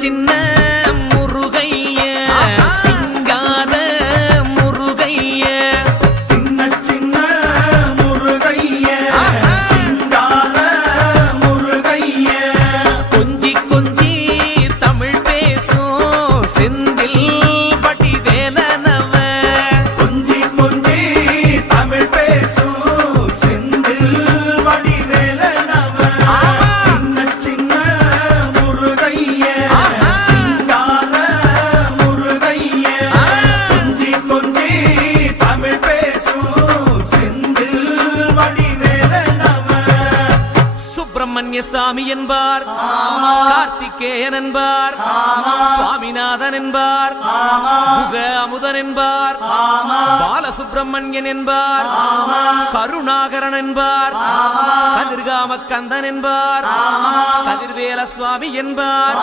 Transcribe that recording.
சின்ன முருகைய சிங்கார முருகைய சின்ன சின்ன முருகைய சிங்கார முருகைய கொஞ்சி கொஞ்சி தமிழ் பேசும் செந்தில் வடிவேலனவ கொஞ்சி கொஞ்சி தமிழ் பேசும் செந்தில் வடிவேலனவ சின்ன சின்ன முருகைய சிங்கார முருகைய கொஞ்சி கொஞ்சி தமிழ் பேசும் செந்தில் வடிவேலனவ சுப்பிரமணிய சாமி என்பார் கார்த்திகேயன் என்பார் சுவாமிநாதன் என்பார் முக அமுதன் என்பார் பாலசுப்பிரமணியன் என்பார் கருணாகரன் என்பார் கதிர்காம கந்தன் என்பார் கதிர்வேல சுவாமி என்பார்